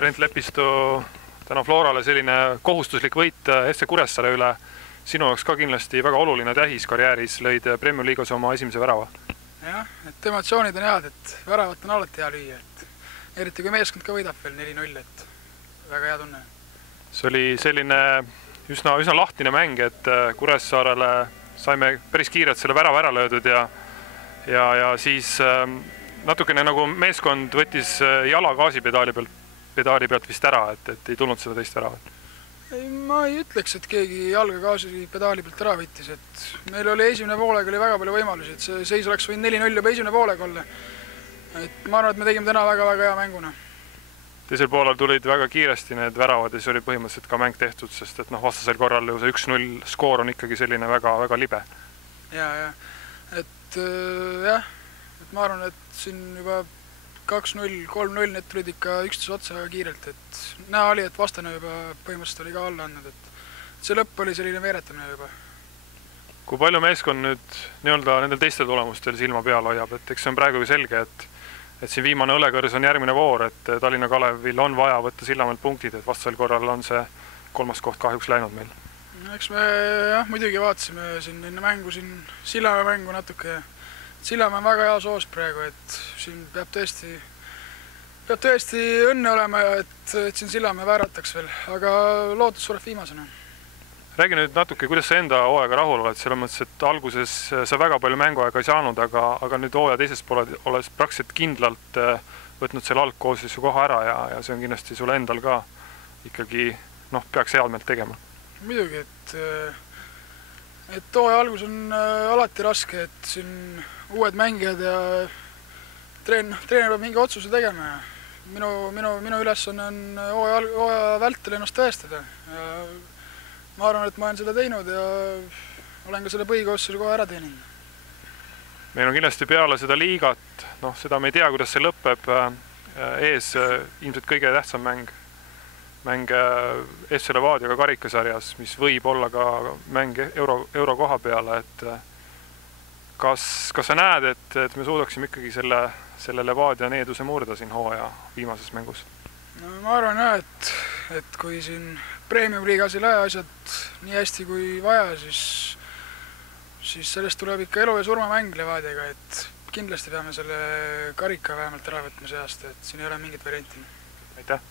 Brent Lepistu täna Florale selline kohustuslik võit FC Kuressaare üle. Sinu jaoks ka kindlasti väga oluline tähis karjääris, lõid Premier Liigas oma esimese värava. Jah, et emotsioonid on head, et väravat on alati hea lüüa, et eriti kui meeskond ka võidab veel 4-0, et väga hea tunne. See oli selline üsna lahtine mäng, et Kuressaarele saime päris kiirelt selle värava ära löödud ja siis natukene nagu meeskond võttis jala gaasipedaali pealt vist ära, et ei tulnud seda teist väravat. Ma ei ütleks, et keegi jalga gaasipedaali pealt ära võttis, et meil oli esimene poolega oli väga palju võimalusi, et see seis oleks võinud 4-0 juba esimene poolega olla. Et ma arvan, et me tegime täna väga-väga hea mänguna. Teisel poolel tulid väga kiiresti need väravad ja see oli põhimõtteliselt ka mäng tehtud, sest et vastasel korral ju see 1-0 skoor on ikkagi selline väga-väga libe. Et ma arvan, et siin juba 2-0, 3-0 need tulid ikka üksteise otsa väga kiirelt, et näha oli, et vastane juba põhimõtteliselt oli ka alla andnud, et see lõpp oli selline veeretamine juba. Kui palju meeskond nüüd nendel teistel tulemustel silma peal hoiab, et eks see on praegu selge, et siin viimane õlekõrs on järgmine voor, et Tallinna Kalevil on vaja võtta Sillamäelt punktid, et vastasel korral on see 3. koht kahjuks läinud meil. Eks me muidugi vaatasime siin enne mängu, siin Sillamäe mängu natuke. Sillamäe on väga hea soos praegu, et siin peab tõesti õnne olema, et siin Sillamäe väärataks veel, aga lootus sureb viimasena. Räägi nüüd natuke, kuidas sa enda hooaega rahul oled, selles mõttes, et alguses sa väga palju mänguaega ei saanud, aga nüüd hooaja teises poole oled praktiliselt kindlalt võtnud selle algkoosseisu koha ära ja see on kindlasti sulle endal ka ikkagi peaks head meelt tegema. Muidugi, et hooaja algus on alati raske, et siin uued mängijad ja treener peab mingi otsuse tegema ja minu ülesanne on hooaja vältel ennast tõestada ja ma arvan, et ma olen seda teinud ja olen ka selle põhikoosseisu kohe ära teeninud. Meil on kindlasti peale seda liigat, seda me ei tea, kuidas see lõpeb, ees ilmselt kõige tähtsam mäng FC Levadiaga karikasarjas, mis võib olla ka mäng euro koha peale, et kas sa näed, et me suudaksime ikkagi selle Levadia needuse murda siin hooaja viimases mängus? Ma arvan, et kui siin Premium liigas ei lähe asjad nii hästi kui vaja, siis sellest tuleb ikka elu ja surma mäng Levadiaga, et kindlasti peame selle karika vähemalt ära võtma see aasta, et siin ei ole mingit varianti. Aitäh!